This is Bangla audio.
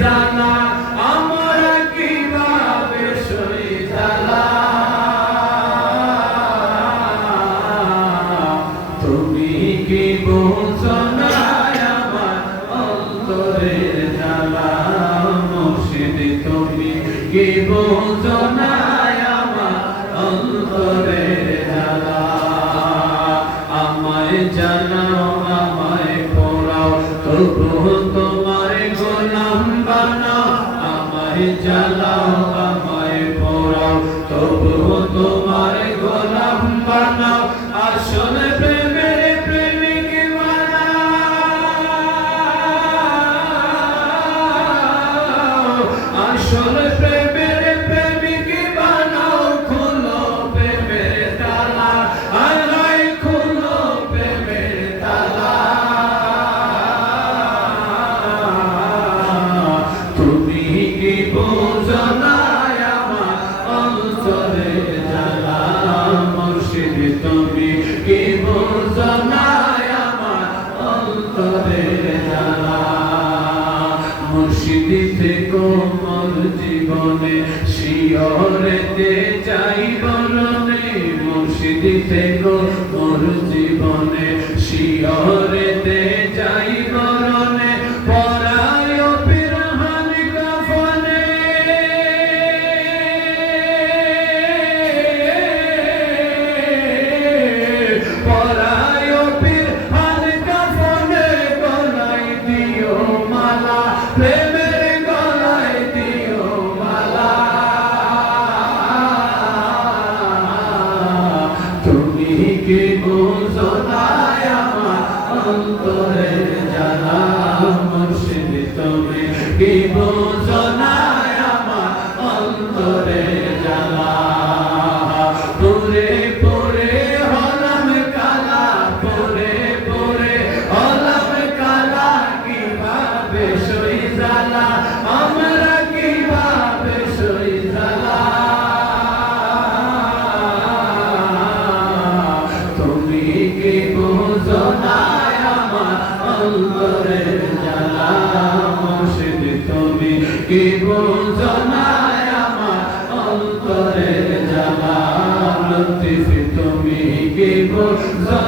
জালা আমরা কিভাবে সই জালা তুমি কি বুঝো না আমার অন্তরের জালা মুর্শিদ তুমি কি বুঝো না আমার অন্তরের জালা আমায় জানাও আমায় পড়াও তবু তোমার গোলাম বানাও আমায় জানাও আমায় পড়াও তবু তোমার গোলাম বানাও আসলে প্রেমের প্রেমিক বানাও আসলে প্রেমের প্রেমিক বানাও খুলো প্রেমের তালা আয় খুলো প্রেমের তালা তুমি কি বুঝো না আমার অন্তরের জ্বালা মুর্শিদ তুমি কি বুঝো না আমার অন্তরের জ্বালা মুর্শিদ থেকো মোর জীবনে শিয়রেতে চাই বরণে মুর্শিদ থেকো মোর জীবনে শিয়রেতে চাই বরণে পরায় পিরহান কাফনে পরায় পিরহান কাফনে গলায় দিও মালা প্রেমের গলায় দিও মালা তুমি কি বুঝো না আমার অন্তরের জ্বালা মুর্শিদ তুমি কি বুঝো না আমার অন্তরের জ্বালা পুরে পুরে হলাম কালা পুরে পুরে হলাম কালা কিভাবে সই জ্বালা আমরা কিভাবে সই জ্বালা তুমি কি বুঝো না আমার অন্তরের জ্বালা মুর্শিদ তুমি কি বুঝো না আমার অন্তরের জ্বালা লতিফ তুমি কি বুঝো